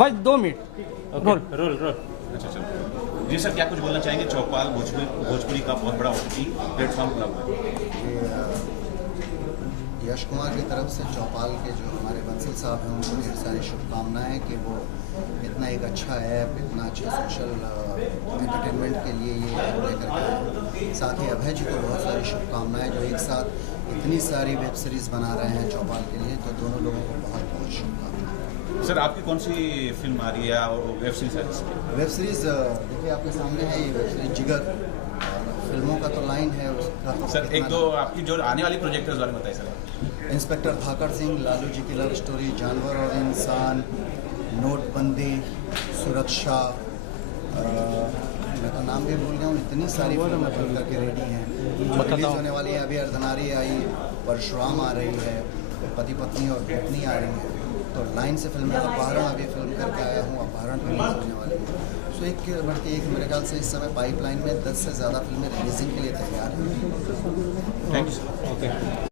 बस 2 minute role role role. अच्छा चलो जी सर, क्या कुछ बोलना चाहेंगे? चौपाल भोजपुरी का बहुत बड़ा OTT प्लेटफॉर्म खुला हुआ है। यश कुमार की तरफ से चौपाल के जो हमारे बंसल साहब हैं उनको ढेर सारी शुभकामनाएं कि वो इतना एक अच्छा ऐप, इतना अच्छा सोशल एंटरटेनमेंट के लिए ये ऐप लेकर के आए। साथ ही अभय जी को बहुत सारी शुभकामनाएं जो एक साथ इतनी सारी वेब सीरीज़ बना रहे हैं चौपाल के लिए, तो दोनों लोगों को बहुत बहुत शुभकामनाएं। सर आपकी कौन सी फिल्म आ रही है और वेब सीरीज है? वेब सीरीज़ देखिए आपके सामने है, ये वेब सीरीज जिगर। फिल्मों का तो लाइन है उसका तो सर एक दो आपकी जो आने वाली प्रोजेक्ट है उस बारे में बताइए सर। इंस्पेक्टर धाकड़ सिंह, लालू जी की लव स्टोरी, जानवर और इंसान, नोटबंदी, सुरक्षा, मैं तो नाम भी भूल गया हूँ, इतनी सारी फिल्में बन करके रेडी हैं जो रिलीज होने वाली है। अभी अर्धनारी आई, परशुराम आ रही है, पति पत्नी और पत्नी आ रही है, तो लाइन से फिल्में। अपहरण अभी फिल्म करके आया हूँ, अपहरण रिलीज होने वाली है। तो एक बढ़ के एक मेरे ख्याल से इस समय पाइपलाइन में 10 से ज़्यादा फिल्में रिलीजिंग के लिए तैयार हैं। Thank you sir. ओके।